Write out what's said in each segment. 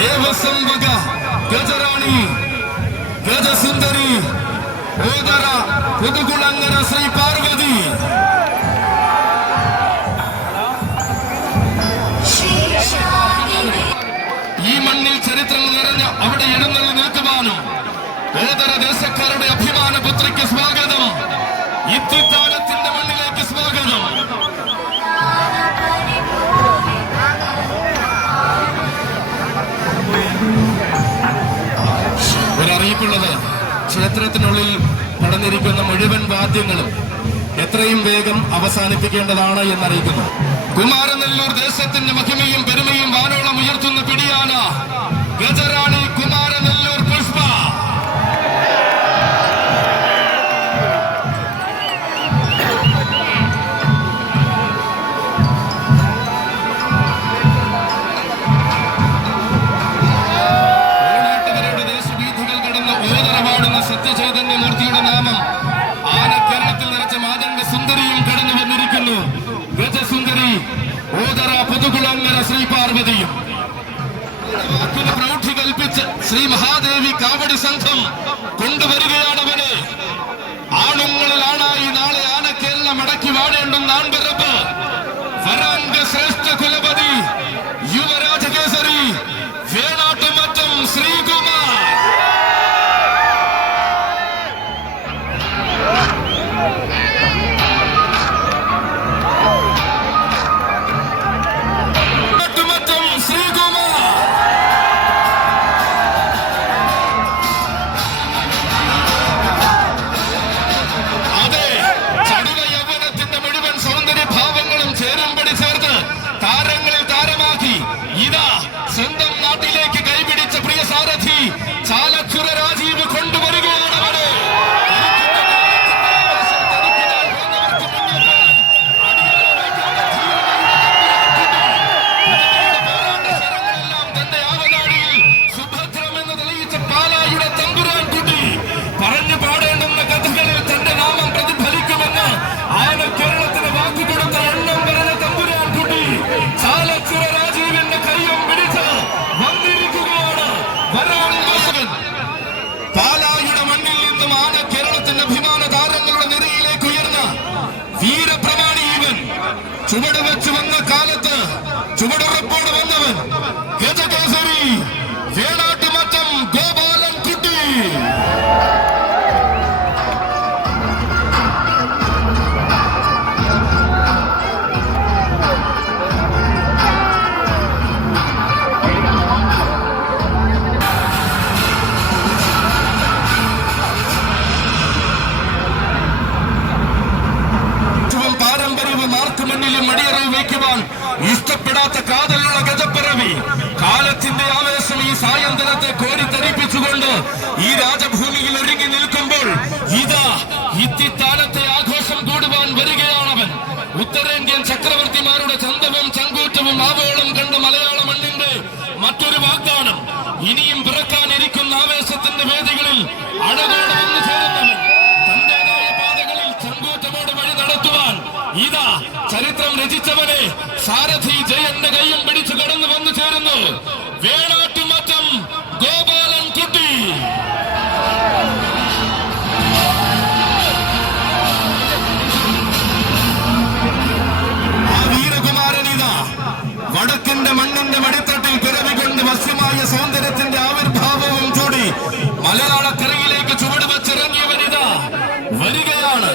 ദേവസംവക ഗജറാണി ഗജസുന്ദരി ഓതറ പുതുകുളങ്ങര ശ്രീ പാർവതി. ഈ മണ്ണിൽ ചരിത്രം നിറഞ്ഞ അവിടെ എഴുന്നള്ളി നിൽക്കുവാനും ഓതറ ദേശക്കാരുടെ അഭിമാന പുത്രിക്ക് സ്വാഗതം. ഇത്തിത്താനത്തിന്റെ മണ്ണിലേക്ക് സ്വാഗതം. ഒരറിയിപ്പുള്ളത്, ക്ഷേത്രത്തിനുള്ളിൽ നടന്നിരിക്കുന്ന മുഴുവൻ വാദ്യങ്ങളും എത്രയും വേഗം അവസാനിപ്പിക്കേണ്ടതാണ് എന്നറിയിക്കുന്നു. കുമാരനെല്ലൂർ ദേശത്തിന്റെ മഹിമയും പെരുമയും വാനോളം ഉയർത്തുന്ന പിടിയാന ഗജറാണി കുമാരനെല്ലൂർ പുഷ്പ. സത്യചൈതന്യമൂർത്തിയുടെ നാമം ആന കേരളത്തിൽ നിറച്ച മാതംഗ സുന്ദരിയും കടന്നു വന്നിരിക്കുന്നു. ഗജസുന്ദരി ഓതറ പുതുകുളങ്ങര ശ്രീ പാർവതിയും. പ്രൗഢി കൽപ്പിച്ച് ശ്രീ മഹാദേവി കാവടി സംഘം കൊണ്ടുവരികയാണവനെ. ആണുങ്ങളിൽ ആണായി നാളെ ആന കേരളം അടക്കി വാഴേണ്ടുന്ന ആൺപിറപ്പ് വരാംഗ ശ്രേഷ്ഠ കുലപതി യുവരാജകേസരി വേണാട്ടുമറ്റം ശ്രീകുമാർ. സ്വന്തം നാട്ടിലേക്ക് കൈപിടിച്ച പ്രിയ സാരഥി ചാലച്ചുര രാജീവ് കൊണ്ടുവരികയാണ്. തന്റെ ആവനാടിയിൽ സുഭദ്രമെന്ന് തെളിയിച്ച പാലായുടെ തമ്പുരാൻ കുട്ടി പറഞ്ഞു പാടേണ്ടുന്ന കഥകളിൽ തന്റെ നാമം പ്രതിഫലിക്കുമെന്ന് ആന കേരളത്തിന് വാക്കുകൊടുത്ത എണ്ണം പറഞ്ഞ തമ്പുരാൻ കുട്ടി ചാലച്ചുര രാജീവിന്റെ കയ്യും പിടിച്ച് വന്നിരിക്കുകയാണ്. പാലായുടെ മണ്ണിൽ നിന്നും ആന കേരളത്തിന്റെ അഭിമാന താരങ്ങളുടെ നിരയിലേക്ക് ഉയർന്ന വീരപ്രമാണി ഇവൻ. ചുവട് വെച്ച് വന്ന കാലത്ത് ചുവടുറപ്പോട് വന്നവൻ ഗജകേസരി വേണാട്ടുമറ്റം ഗോപാലൻ കുട്ടി. ഇഷ്ടപ്പെടാത്ത കാതലുള്ള ഗജപ്പിറവി കാലത്തിന്റെ ആവേശം ഈ സായന്തനത്തെ കോരിത്തരിപ്പിച്ചുകൊണ്ട് ഈ രാജഭൂമിയിൽ ഒരുങ്ങി നിൽക്കുമ്പോൾ ഇതാ ഇത്തിത്താനത്തെ ആഘോഷം കൂടുവാൻ വരികയാണവൻ. ഉത്തരേന്ത്യൻ ചക്രവർത്തിമാരുടെ ചന്തവും ചങ്കൂറ്റവും ആവോളം കണ്ട് മലയാള മണ്ണിന്റെ മറ്റൊരു വാഗ്ദാനം. ഇനിയും പിറക്കാനിരിക്കുന്ന ആവേശത്തിന്റെ വേദികളിൽ അഴകോടെ വന്നു ചേരുന്നവൻ. തന്റേതായ പാതകളിൽ ചങ്കൂറ്റമോട് വഴി നടത്തുവാൻ ഇതാ ചരിത്രം രചിച്ചവനെ സാരഥി ജയന്റെ കയ്യും പിടിച്ചു കടന്നു വന്നു ചേരുന്നു വേണാട്ടുമറ്റം ഗോപാലൻ കുട്ടി. ആ വീരകുമാരനിത വടക്കിന്റെ മണ്ണിന്റെ മടിത്തട്ടിൽ പിറവികൊണ്ട് വശ്യമായ സൗന്ദര്യത്തിന്റെ ആവിർഭാവവും കൂടി മലയാളക്കരയിലേക്ക് ചുവട് വച്ചിറങ്ങിയവനിതാ വരികയാണ്.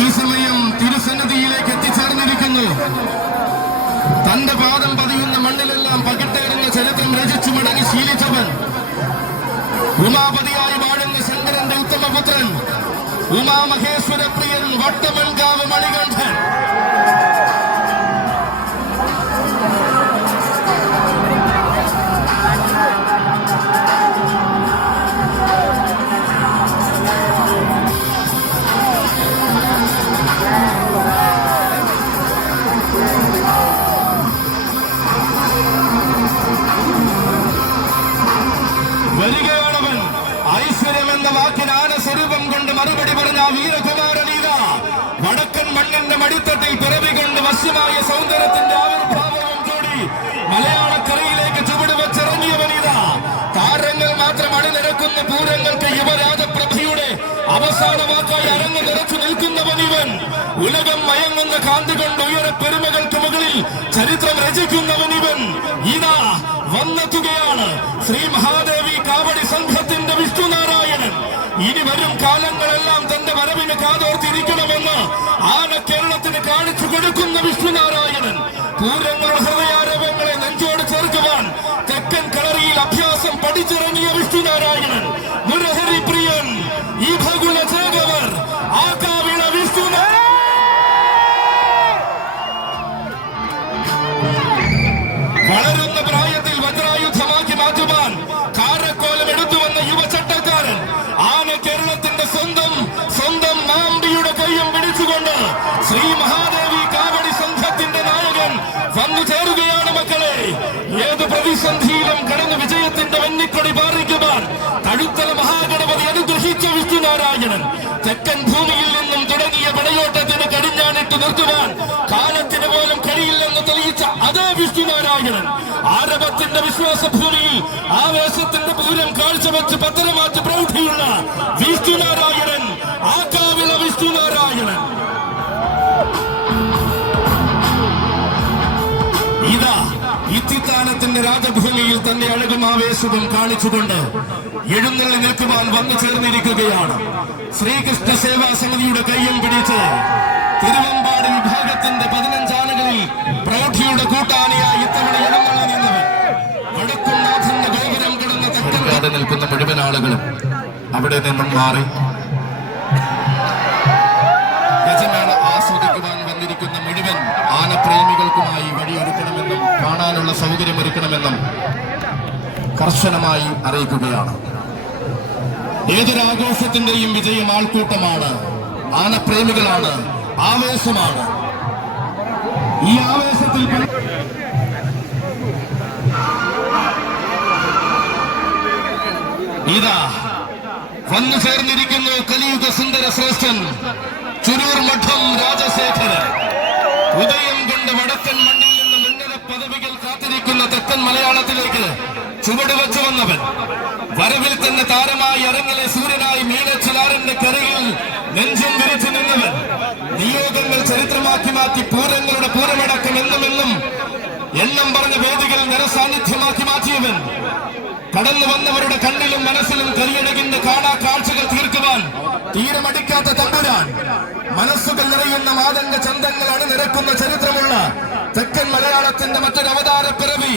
ഈ സമയം തിരുസന്നിധിയിലേക്ക് എത്തിച്ചേർന്നിരിക്കുന്നു. തന്റെ പാദം പതിയുന്ന മണ്ണിലെല്ലാം പകിട്ടേറുന്ന ചരിത്രം രചിച്ചു മടങ്ങി ശീലിച്ചവൻ, ഉമാപതിയായി വാഴുന്ന ശങ്കരന്റെ ഉത്തമപുത്രൻ, ഉമാമഹേശ്വര പ്രിയൻ, വട്ടമൺകാവ് മണികണ്ഠൻ. വീരകുമാരനീത വടക്കൻ മണ്ണിന്റെ മടിത്തട്ടിൽ പിറവികൊണ്ട് വശ്യമായ സൗന്ദര്യത്തിന്റെ ആവിർഭാവവും കൂടി മലയാളക്കരയിലേക്ക് ചുവട് വെച്ചിറങ്ങിയവനീത താരങ്ങൾ മാത്രം അണിനിരക്കുന്ന പൂരങ്ങൾക്ക് യുവരാജപ്രഭയുടെ അവസാന വാക്കായി അരങ്ങ് നിറച്ചു നിൽക്കുന്നവനിവൻ ഉലകം മയങ്ങുന്ന കാന്തി കൊണ്ട് ഉയരെ പെരുമകൾക്ക് മുകളിൽ ചരിത്രം രചിക്കുന്നവനിവൻ ഇതാ വന്നെത്തുകയാണ് ശ്രീ മഹാദേവി കാവടി സംഘത്തിന്റെ വിഷ്ണുനാരായണൻ. ഇനി വരും കാലങ്ങളെല്ലാം തന്റെ വരവിന് കാതോർത്തിരിക്കണമെന്ന് ആന കേരളത്തിന് കാണിച്ചു കൊടുക്കുന്ന വിഷ്ണുനാരായണൻ പൂരങ്ങളുടെ ഹൃദയാരവങ്ങളെ നെഞ്ചോട് ചേർക്കുവാൻ തെക്കൻ കളറിയിൽ അഭ്യാസം പഠിച്ചിറങ്ങിയ വിഷ്ണുനാരായണൻ മുരഹരി പ്രിയൻ ഈ ഭഗുല ചേകവർ ആ കാവിള വിഷ്ണുനാരായണൻ വളരുന്ന പ്രായത്തിൽ വജ്രായുധമാക്കി മാറ്റുവാൻ കാരക്കോലം എടുത്തുവന്ന യുവചട്ടക്കാരൻ ആന കേരളത്തിന്റെ സ്വന്തം മാമ്പിയുടെ കയ്യും പിടിച്ചുകൊണ്ട് ശ്രീ മഹാദേവി കാവടി സംഘത്തിന്റെ നായകൻ വന്നു ചേരുകയാണ് മക്കളെ. ഏത് പ്രതിസന്ധിയിലും കടന്നു വിജയത്തിന്റെ വെന്നിക്കൊടി പാറിക്കുവാൻ തഴുത്തല മഹാഗണപതി അനുഗ്രഹിച്ച വിഷ്ണുനാരായണൻ തെക്കൻ ഭൂമിയിൽ നിന്നും തുടങ്ങിയ പടയോട്ടത്തിന് കടിഞ്ഞാണിട്ട് നിർത്തുവാൻ കാലത്തിന് പോലും കഴിയില്ലെന്ന് തെളിയിച്ച അതേ വിഷ്ണുനാരായണൻ ആരവത്തിന്റെ വിശ്വാസഭൂമിയിൽ ആവേശത്തിന്റെ പൂരം കാഴ്ചവെച്ച് പത്തനമാറ്റ് പ്രൗഢിയുള്ള വിഷ്ണുനാരായണൻ ആ കാവിള വിഷ്ണുനാരായണൻ ഇതാ ഇത്തിത്താനത്തിന്റെ രാജഭൂമിയിൽ തന്റെ അഴകും ആവേശവും കാണിച്ചുകൊണ്ട് എഴുന്നള്ളി നിൽക്കുവാൻ വന്നു ചേർന്നിരിക്കുകയാണ്. ശ്രീകൃഷ്ണ സേവാ സമിതിയുടെ കയ്യും പിടിച്ച് തിരുവമ്പാട് വിഭാഗത്തിന്റെ 15 ആനകളിൽ പ്രൗഢിയുടെ കൂട്ടാനിയായി ഇത്തവണ എഴുന്നള്ളി നിന്നവൻ വടക്കുംനാഥന്റെ ഗോപുരം കിടന്ന തെക്കൻകാട് നിൽക്കുന്ന മുഴുവൻ ആളുകളും അവിടെ നിന്നും മാറി ഗജമേള ആസ്വദിക്കുവാൻ വന്നിരിക്കുന്ന മുഴുവൻ ആനപ്രേമികൾക്കുമായി വഴിയൊരുക്കണമെന്നും കാണാനുള്ള സൗകര്യമൊരുക്കണമെന്നും കർശനമായി അറിയിക്കുകയാണ്. ഏതൊരാഘോഷത്തിന്റെയും വിജയം ആൾക്കൂട്ടമാണ്, ആനപ്രേമികളാണ്, ആവേശമാണ്. ഈ ആവേശത്തിൽ ഇതാ വന്നു ചേർന്നിരിക്കുന്നു കലിയുഗ സുന്ദര ശ്രേഷ്ഠൻ ചുരൂർ മഠം രാജശേഖരൻ. ഉദയം കൊണ്ട് വടക്കൻ മണ്ണിൽ നിന്ന് ഉന്നത പദവികൾ കാത്തിരിക്കുന്ന തെക്കൻ മലയാളത്തിലേക്ക് ചുവടുവെച്ചു വന്നവൻ വരവിൽ തന്നെ താരമായി അരങ്ങിലെ സൂര്യനായി മീനച്ചിലാറിന്റെ കരയിൽ നെഞ്ചും വിരിച്ചു നിന്നവൻ നിയോഗങ്ങൾ ചരിത്രമാക്കി മാറ്റി പൂരങ്ങളുടെ പൂരമടക്കം എന്നും പറഞ്ഞ വേദികൾ നിറസാന്നിധ്യമാക്കി മാറ്റിയവൻ കടന്നു വന്നവരുടെ കണ്ണിലും മനസ്സിലും കരിയണകിന്റെ കാണാ കാഴ്ചകൾ തീർക്കുവാൻ തീരമടിക്കാത്ത തമ്പുരാൻ മനസ്സുകൾ നിറയുന്ന മാതന്റെ ചന്തങ്ങൾ അണിനിരക്കുന്ന ചരിത്രമുള്ള തെക്കൻ മലയാളത്തിന്റെ മറ്റൊരു അവതാര പിറവി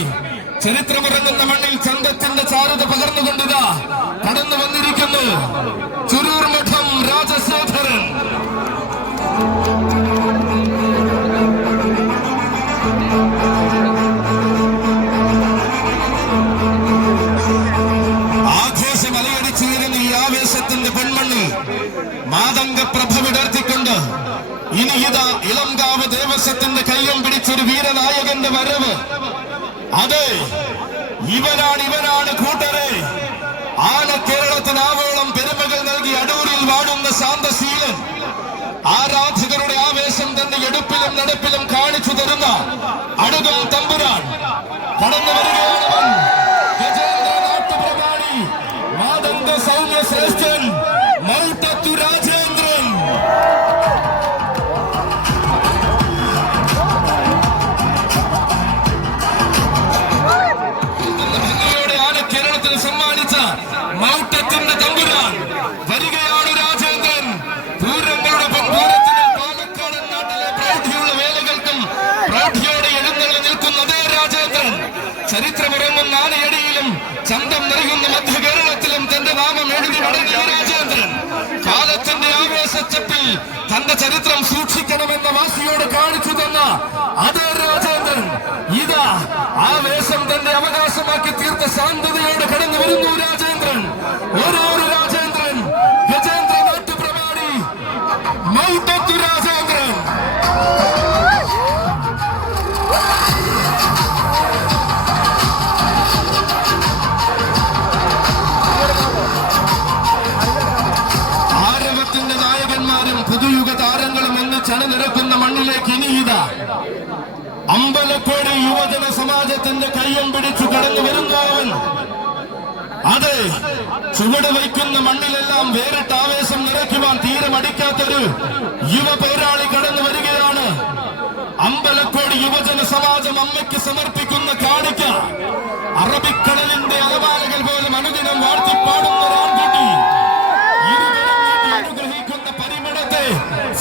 ചരിത്രമിറങ്ങുന്ന മണ്ണിൽ ചന്തത്തിന്റെ ചാരുത പകർന്നുകൊണ്ടിതാ കടന്നു വന്നിരിക്കുന്നു ചുരൂർ മഠം രാജശേഖരൻ. മാതംഗപ്രഭ വിടർത്തിക്കൊണ്ട് ഇനി ഇതാ ഇളംകാവ് ദേവസ്വത്തിന്റെ കയ്യം പിടിച്ചൊരു വീരനായകന്റെ വരവ്. അതെ, ഇവനാണ് കൂട്ടരെ ആന കേരളത്തിന് ആവോളം പെരുമകൾ നൽകി അടൂരിൽ വാടുന്ന ശാന്തശീലൻ. ആരാധകരുടെ ആവേശം തന്റെ എടുപ്പിലും നടപ്പിലും കാണിച്ചു തരുന്ന അടുകും തമ്പുരാൻ കടന്നു വരികയാണവൻ. ഗജേന്ദ്ര നാട്ടുപ്രമാണി മാതംഗ സൗമ്യ ശ്രേഷ്ഠൻ മൗട്ടത്തു രാജേന്ദ്രൻ. ഭംഗിയോടെ ആന കേരളത്തിന് സമ്മാനിച്ച മൗട്ടത്തിന്റെ തമ്പുരാൻ വരികയാണ് രാജേന്ദ്രൻ. പൂരങ്ങളുടെ പൂരത്തിന് പാലക്കാടൻ നാട്ടിലെ പ്രൗഢിയുള്ള വേലകൾക്കും പ്രൗഢിയോടെ എഴുന്നള്ളി നിൽക്കുന്ന അതേ രാജേന്ദ്രൻ ചരിത്രമിറങ്ങുന്ന ആനയടിയിലും ചന്തം നിറയുന്ന മധ്യ കേരളത്തിലും തന്റെ നാമം എഴുതി മടങ്ങിയ രാജേന്ദ്രൻ കാലത്തിന്റെ ആവേശച്ചപ്പിൽ തന്റെ ചരിത്രം സൂക്ഷിക്കണമെന്ന വാശിയോട് കാണിച്ചു തന്ന അതേ രാജേന്ദ്രൻ ഇതാ ആവേശം തന്റെ അവകാശമാക്കി തീർത്ത ശാന്തതയോട് കടന്നു വരുന്നു രാജേന്ദ്രൻ. ഓരോ രാജേന്ദ്രൻ ഗജേന്ദ്ര നാട്ടുപ്രമാണി മൗട്ടത്തു രാജേന്ദ്രൻ. ആരവത്തിന്റെ നായകന്മാർ ഗുരുവായൂരപ്പന്റെ കയ്യം പിടിച്ചു കടന്നു വരുന്നവൻ. അതെ, ചുവട് വയ്ക്കുന്ന മണ്ണിലെല്ലാം വേറിട്ട ആവേശം നിറയ്ക്കുവാൻ തീരെ മടിക്കാത്തൊരു യുവ പോരാളി കടന്നു വരികയാണ്. അമ്പലക്കോട് യുവജന സമാജം അമ്മയ്ക്ക് സമർപ്പിക്കുന്ന കാണിക്ക. അറബിക്കടലിന്റെ അലമാലകൾ പോലും അനുദിനം വാഴ്ത്തിപ്പാടുന്ന ഒരാൺകുട്ടി. അനുഗ്രഹിക്കുന്ന പരിമളത്തെ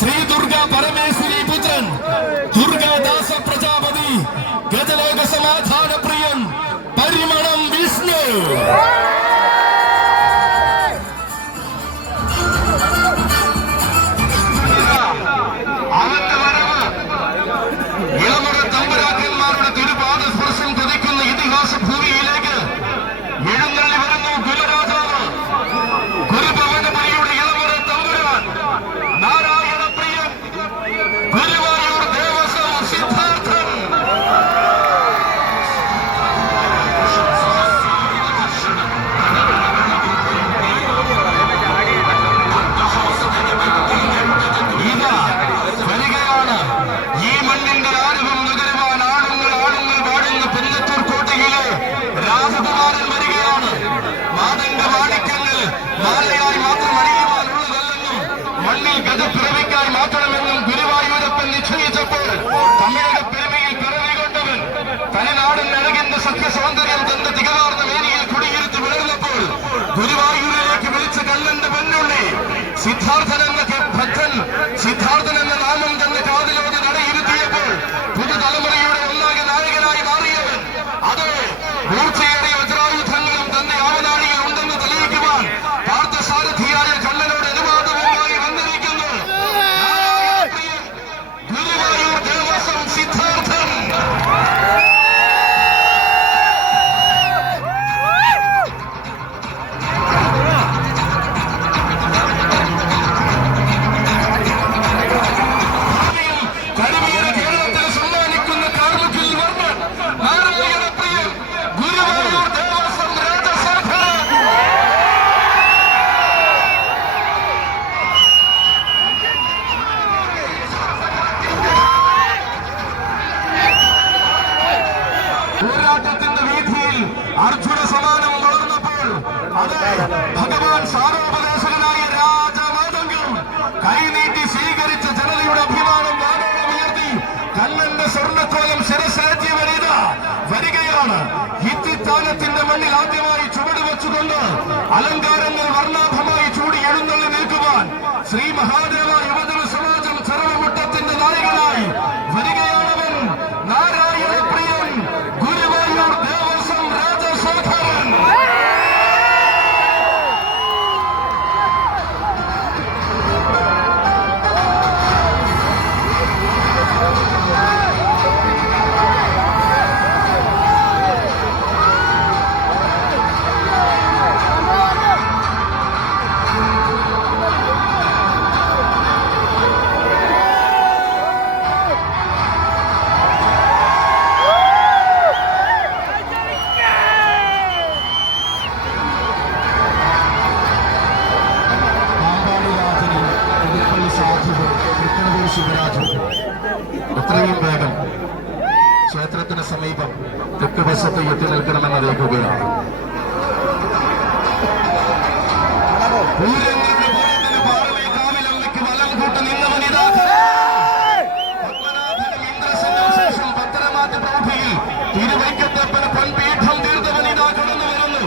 ശ്രീ ദുർഗ പരമേശ്വരി പുത്രൻ ദുർഗാദാസ പ്രജാപതി ഗജലോക സമാധാന പ്രിയൻ പരിമളം വിഷ്ണു. ഗജപ്പിറവിക്കായി മാത്രമെന്നും ഗുരുവായൂരപ്പൻ നിശ്ചയിച്ചപ്പോൾ തമിഴക പെരുമയിൽ പിറവികൊണ്ടവൻ തനിനാടൻ അഴകിന്റെ സത്യസൗന്ദര്യം തന്റെ തികവാർന്ന വേദിയിൽ കുടിയിരുത്തി വിളർന്നപ്പോൾ ഗുരുവായൂരിലേക്ക് വിളിച്ച കണ്ണന്റെ പെണ്ണുള്ളി സിദ്ധാർത്ഥൻ എന്ന ഭക്തൻ സിദ്ധാർത്ഥൻ എന്ന നാമം തന്റെ കാതിലോട് നടയിരുത്തിയപ്പോൾ പുതുതലമുറയുടെ ഒന്നാകെ നായകനായി മാറിയവൻ. അത് മൂർച്ചയേറിയ വജ്രായുധങ്ങളും തന്റെ ആവനാഴിയിൽ ഉണ്ടെന്ന് തെളിയിക്കുവാൻ പാർത്ഥസാരഥിയായ കണ്ണനോട് അനുവാദവുമായി വന്നിരിക്കുന്നു ഗുരുവായൂർ ദേവസ്വം സിദ്ധാർത്ഥൻ. പോരാട്ടത്തിന്റെ വീതിയിൽ അർജുന സമാനം വളർന്നപ്പോൾ അത് ഭഗവാൻ സാരോപദേശകനായ രാജമാതംഗം കൈനീട്ടി സ്വീകരിച്ച ജനതയുടെ അഭിമാനം വാനോളം ഉയർത്തി കണ്ണന്റെ സ്വർണ്ണക്കോലം ശിരസേറ്റിയ വരികയാണ്. ഹിത്തിത്താനത്തിന്റെ മണ്ണിൽ ആദ്യമായി ചുവട് വെച്ചുകൊണ്ട് അലങ്കാരങ്ങൾ വർണ്ണാഭമായി ചൂടി എഴുന്നള്ളി നിൽക്കുവാൻ ശ്രീ മഹാദേവ യുവജന സമാജം ചെറുമുട്ടത്തിന്റെ നായകനായി വരികയാണവൻ. നാരായണ പ്രിയൻ ഗുരുവായൂർ ദേവസ്വം രാജശേഖരൻ. എത്രയും വേഗം ക്ഷേത്രത്തിന് സമീപം തെക്ക് വശത്ത് എത്തി നിൽക്കണമെന്ന് അറിയിക്കുകയാണ്. പാറമേക്കാവിലമ്മയ്ക്ക് വലം കൂട്ട് നിന്നവനിതാ പത്മനാഭനും ഇന്ദ്രസനും ശേഷം പത്തരമാറ്റ പ്രൗഢിയിൽ തിരുവൈക്കത്തപ്പന് പൊൻപീഠം തീർത്തവനിതാ കടന്നു വരുന്നു.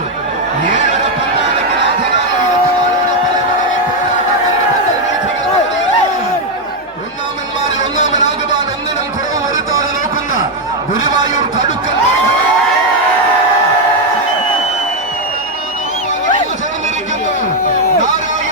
ഏഴര പന്നാലയ്ക്ക് നാഥനായ ഒന്നാമനാകുവാൻ ഒന്നിനും കുറവ് വരുത്താതെ നോക്കുന്ന ഗുരുവായൂർ കടുക്കൻ ചേർന്നിരിക്കുന്നു. നാരായണ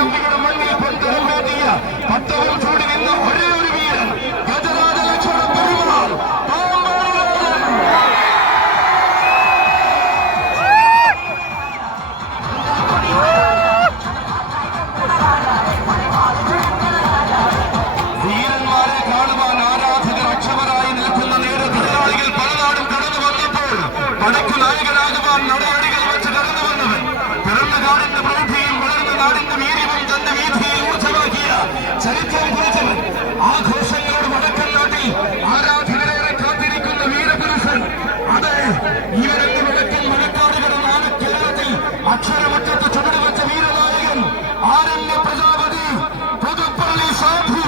മാവേലിയുടെ മണ്ണിൽ പൊൻതരം വേണ്ടിയ പട്ടവും ചൂടി നിന്ന ഒരേ ഒരു വീരൻ ഗജരാജ ലക്ഷ്മണ പെരുമാൾ വീരന്മാരെ കാണുവാൻ ആരാധകർ അക്ഷമരായി നിൽക്കുന്ന നേരത്തെ എതിരാളികൾ പലനാടും കടന്നു വന്നപ്പോൾ പടക്കു നായകനാകുവാൻ നടയടികൾ വെച്ച് കടന്നു വന്നവൻ പിറന്ന നാടിന്റെ പ്രൗഢിയും വളർന്ന നാടിന്റെ വീര്യവും തന്റെ വീഥിയിൽ ഊർജ്ജമാക്കിയ ചരിത്രം കുറിച്ചവൻ ആഘോഷങ്ങളുടെ വടക്കൻ നാട്ടിൽ ആരാധകരേറെ കാത്തിരിക്കുന്ന വീരപുരുഷൻ അതെ ഇവരെന്ന് വടക്കൻ മഴക്കാടുകളുടെ നാട് കേരളത്തിൽ അക്ഷരമറ്റത്ത് ചുവടുവെച്ച വീരനായകൻ ആരണ്യ പ്രജാപതി പുതുപ്പള്ളി സാധു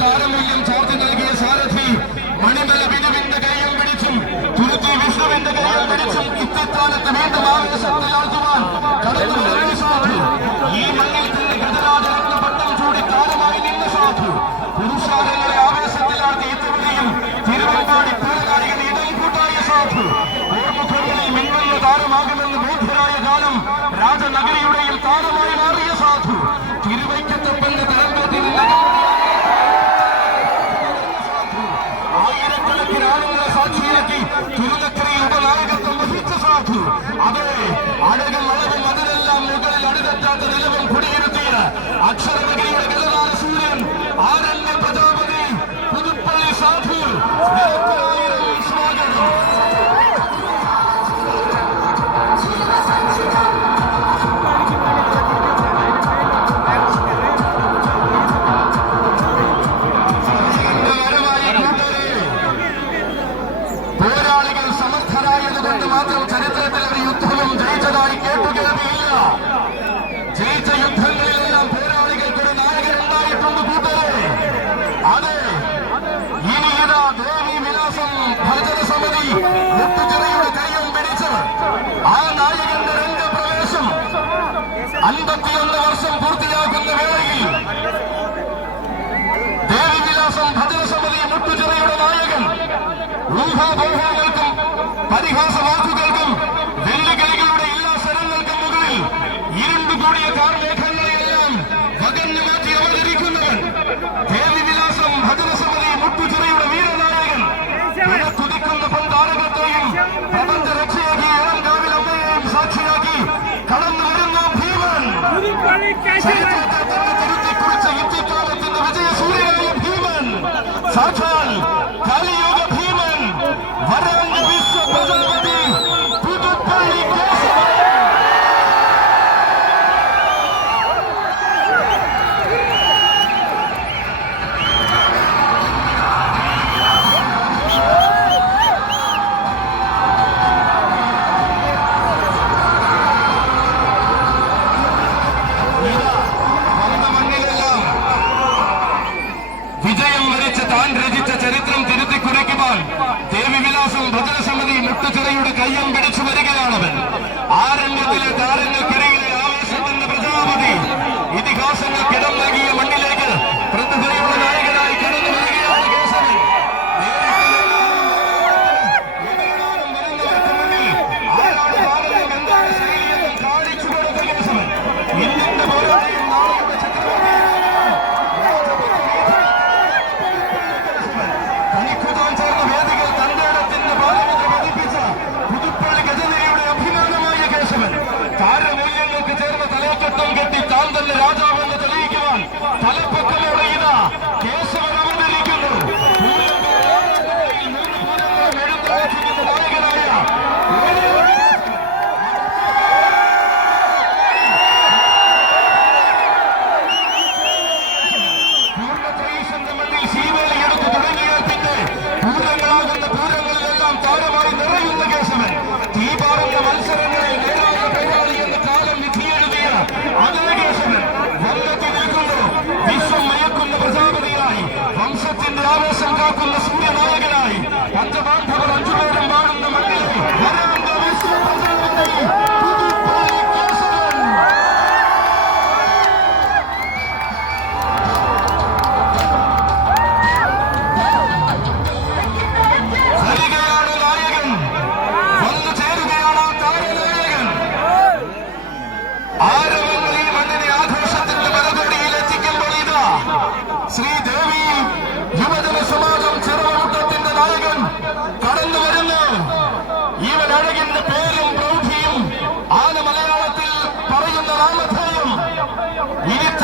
താരമൂല്യം ചാർത്തി നൽകിയ സാരഥി മണിമല ബിനുവിന്റെ കൈയും പിടിച്ചും തുരുത്തി വിഷ്ണുവിന്റെ കൈയും പിടിച്ചും ഇത്തക്കാലത്ത് വീണ്ടും ആവേശത്തിലാക്കുവാൻ കടന്നു വരുന്ന സാധു ഈ മണ്ണിൽ തന്നെ ഗജരാജരത്ന പട്ടം ചൂടി താരമായി നിന്ന സാധു പുരുഷാരങ്ങളെ ആവേശത്തിലാർത്തി ഇത്തവണയും തിരുവമ്പാടി പൂരകാരികൾ ഇടം കൂട്ടായ സാധു ഓർമ്മകളിൽ മിന്നുന്ന താരമാകുമെന്ന് ബോധ്യരായ കാലം രാജനഗരിയുടെയും താരമായി മാറിയ സാധു തിരുവൈക്കത്തപ്പന്റെ തലമ്പത്തിൽ ആയിരക്കണക്കിനാളുകളെ സാക്ഷിയാക്കി തിരുനക്കരയിൽ ഉപനായകത്വം വഹിച്ച സാധു അതെ അഴകും അളവും അതിനെല്ലാം മുകളിൽ അടിതെറ്റാത്ത നിലവും കുടിയിരുത്തിയ അക്ഷരനഗരിയുടെ ഗജരാജ സൂര്യൻ ആരണ്യ പ്രജാപതി പുതുപ്പള്ളി സാധു സ്വാഗതം. പോരാളികൾ സമർത്ഥരായതുകൊണ്ട് മാത്രം ചരിത്രത്തിൽ ഒരു യുദ്ധവും ജയിച്ചതായി കേട്ടുകേൾവിയില്ല. ജയിച്ച യുദ്ധങ്ങളിലെല്ലാം പോരാളികൾക്കൊരു നായകനുണ്ടായിട്ടുണ്ട് കൂട്ടരെ. അതെ, ഇനി ഇതാ ദേവി വിലാസം ഭജന സമിതി മുട്ടുചിറയുടെ കൈയും പിടിച്ച് ആ നായകന്റെ രംഗപ്രവേശം 51 വർഷം പൂർത്തിയാക്കുന്ന വേളയിൽ ദേവി വിലാസം ഭജന സമിതി മുട്ടുചിറയുടെ നായകൻ ഊഹാപോഹങ്ങൾക്കും പരിഹാസവാക്കുകൾക്കും വെല്ലുകളികളുടെ എല്ലാ സ്വരങ്ങൾക്കും മുകളിൽ ഇരുണ്ടുകൂടിയ കാർമേഘങ്ങളെയെല്ലാം വകഞ്ഞു മാറ്റി അവതരിക്കുന്നവൻ ദേവി വിലാസം ഭജന സമിതി മുട്ടുചിറയുടെ വീരനായകൻ തുതിക്കുന്ന പൊൻതാരകത്തെയും പ്രപഞ്ച രക്ഷയാക്കി ഇളംകാവിൽ അമ്മയെയും സാക്ഷിയാക്കി കടന്നു വരുന്ന ഭീമൻ ചരിത്രത്തെ തന്നെ തിരുത്തിക്കുറിച്ച യുദ്ധകാലത്തിന്റെ വിജയസൂര്യനായ ഭീമൻ സാക്ഷാൽ കലിയുഗ ഭീമൻ വരാന്റെ വിശ്വപ്രജാപതി പുതുപ്പള്ളി വിജയം വരിച്ച താൻ രചിച്ച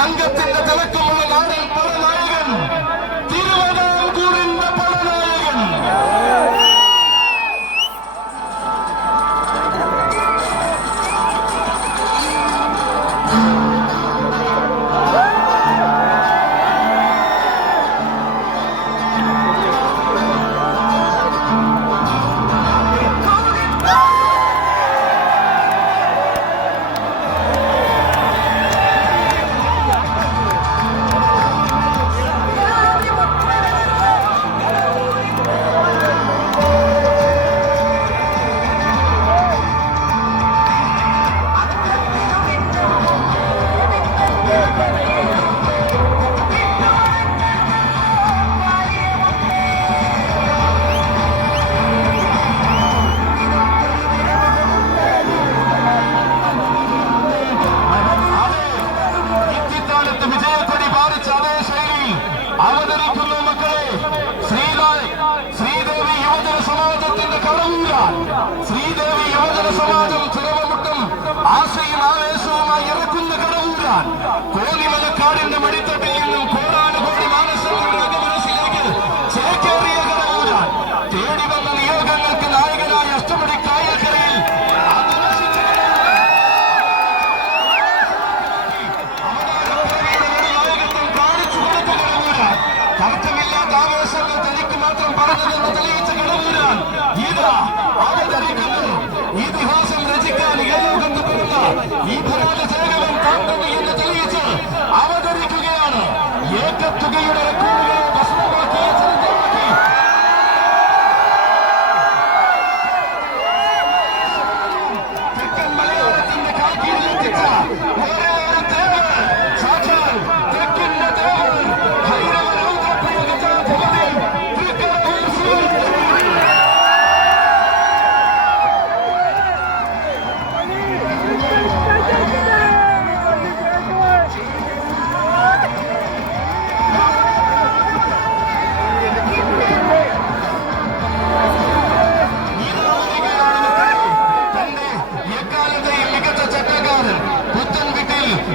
സംഘത്തിന്റെ തിളക്കമുള്ള നാടൻ പടനായകൻ, തിരുവിതാംകൂറിന്റെ പടനായകൻ. അവതരിക്കുന്ന മക്കളെ ശ്രീദേവി യുവജന സമാജത്തിന്റെ കടവൂരാൻ. ശ്രീദേവി യുവജന സമാജം ചിറവമുട്ടും ആശയും ആവേശവുമായി ഇറക്കുന്ന കടവൂരാൻ. കോന്നിമലക്കാടിന്റെ മടിത്തട്ടിൽ നിന്നും കോടാനുകോടി മാനസങ്ങളുടെ അകമനസ്സിലേക്ക് ചേക്കേറിയ കടവൂരാൻ. തേടി വന്ന നിയോഗങ്ങൾക്ക് നായകനായ അഷ്ടമടി കായൽക്കരയിൽ തർക്കമില്ലാത്ത ആവേശങ്ങൾ തനിക്ക് മാത്രം പറഞ്ഞതെന്ന് തെളിയിച്ച കടവൂരാൻ ഇതാ അവതരിക്കുന്നു. ഇതിഹാസം രചിക്കാൻ ഏലോകത്ത് പിറന്ന ഈ ഭരണസേനകൻ താണ്ടുന്നു എന്ന് തെളിയിച്ച് അവതരിക്കുകയാണ്. ഏകത്തുകയുടെ റെക്കോർഡുകളെ ഭസ്മമാക്കിയ ചരിത്രമാക്കി തെക്കൻ മലയാളത്തിന്റെ കാൽക്കീഴിലെത്തിച്ച ഒരേ ഒരു ദേവൻ, സാക്ഷാൽ തെക്കിന്റെ ദേവൻ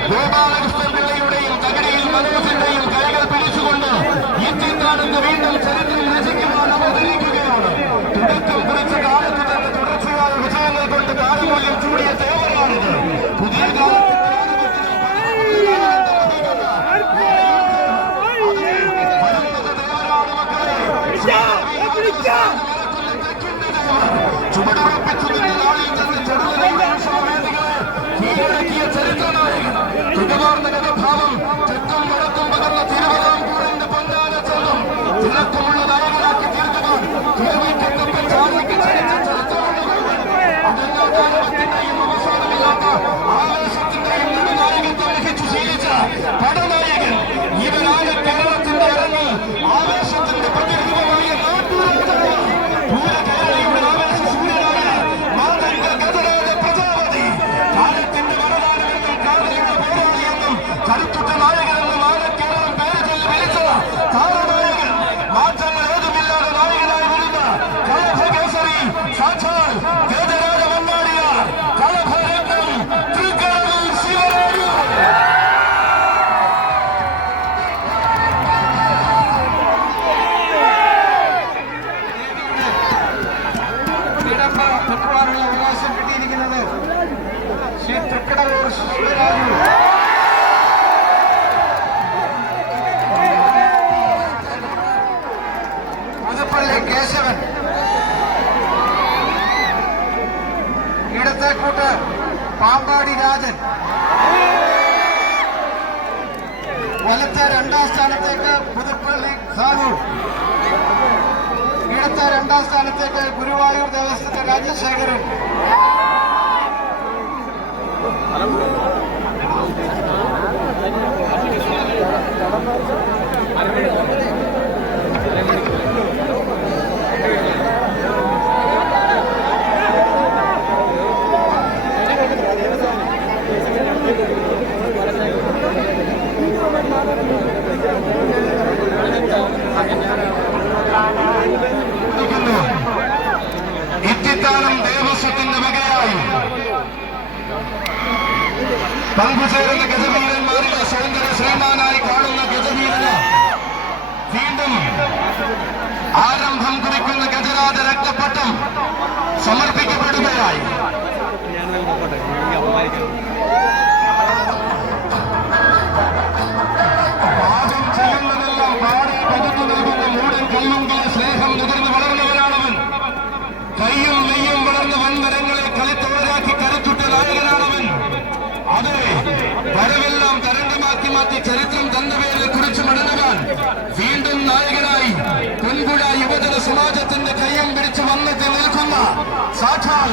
ഗോപാലകൃഷ്ണൻ പിള്ളയുടെയും തകടിയിൽ മനോജിന്റെയും കൈകൾ പിടിച്ചുകൊണ്ട് ഈ തീർത്ഥാടനം വീണ്ടും ചരിത്രം രചിക്കുവാൻ അവതരിക്കുകയാണ്. തുടക്കം കുറിച്ച കാലത്ത് തന്നെ തുടർച്ചയായ വിജയങ്ങൾ കൊണ്ട് കാലമൂല്യം ചൂടിയ തേവരാണിത്. പുതിയ കാലത്ത് ചുവടുറപ്പിച്ചു നിന്ന് നാളിൽ തന്നെ ചെറുതേകളെ കീഴടക്കിയ ചരിത്രനായകൻ. തുകമാർന്ന കഥാഭാവം തെക്കും വടക്കും പകർന്ന തിരുവിതാംകൂറിന്റെ പൊന്നാന ചെല്ലും തിളക്കമുള്ള നായകനാക്കി തീർക്കുവാൻ തിരുവൈക്കത്തൊക്കെ ചാരിക്ക് ചരിച്ച ചരിത്രമുള്ളവർ അതെല്ലാം കാലത്തിന്റെയും അവസാനമില്ലാത്ത ആവേശത്തിന്റെയും നെടുനായകത്വം വഹിച്ചു ശീലിച്ച പടനായകൻ. ഇവരാണ് കേരളത്തിന്റെ ഇറങ്ങി ആവേശത്തിന്റെ പ്രതിരൂപമായ നാട്ടുരാജാവ്, പൂരകേരളയുടെ ആവേശ സൂര്യനായ മാതംഗ ഗജരാജ പ്രജാപതി. കാലത്തിന്റെ വരദാനമെന്നും കാതലിയുടെ പോരാളിയെന്നും കരുത്തുറ്റ നായകനെന്നും ആനക്കേരളം പേര് ചൊല്ലി വിളിച്ച താരനായകൻ. മാറ്റങ്ങൾ ഏതുമില്ലാതെ നായകനായി വരുന്ന കളഭകേസരി സാക്ഷാൽ ഗജരാജ മണ്ണാടിയാർ, കളഭരത്നം തൃക്കാരൂർ ശിവരാജു. പെട്ടുവാനുള്ള അവകാശം കിട്ടിയിരിക്കുന്നത് ശ്രീ തൃക്കടവൂർ ശിവരാജു. പുതുപ്പള്ളി കേശവൻ, ഇടത്തേക്കൂട്ട് പാമ്പാടി രാജൻ. വലത്തെ രണ്ടാം സ്ഥാനത്തേക്ക് പുതുപ്പള്ളി സാനൂർ, ഇടത്തെ രണ്ടാം സ്ഥാനത്തേക്ക് ഗുരുവായൂർ ദേവസ്ഥത്തെ രാജശേഖരൻ. ഇത്തിത്താനം ദേവസ്വത്തിന്റെ വകയായി പങ്കുചേരുന്ന ഗജവീരന്മാരുടെ സൗന്ദര്യ ശ്രീമാനായി കാണുന്ന ഗജവീരന് വീണ്ടും ആരംഭം കുറിക്കുന്ന ഗജരാജ രക്തപ്പട്ടം സമർപ്പിക്കപ്പെടുകയായി. പാപം ചെയ്യുന്നതെല്ലാം പാടി പകർന്നു നൽകുന്ന മൂടൻ കല്ലുങ്കിലെ സ്നേഹം നുകർന്ന് വളർന്നവനാണവൻ. കയ്യും നെയ്യും വളർന്ന വൻമരങ്ങളെ കളിത്തോഴരാക്കി കരുത്തുറ്റ നായകനാണവൻ. അതെ, വരവെല്ലാം തരംഗമാക്കി മാറ്റി ചരിത്രം തന്റെ പേരിൽ കുറിച്ചു മടങ്ങാൻ വീണ്ടും നായകനായി പൊൻപുഴ യുവജന സമാജത്തിന്റെ കയ്യം പിടിച്ച് വന്നെത്തി നിൽക്കുന്ന സാക്ഷാൽ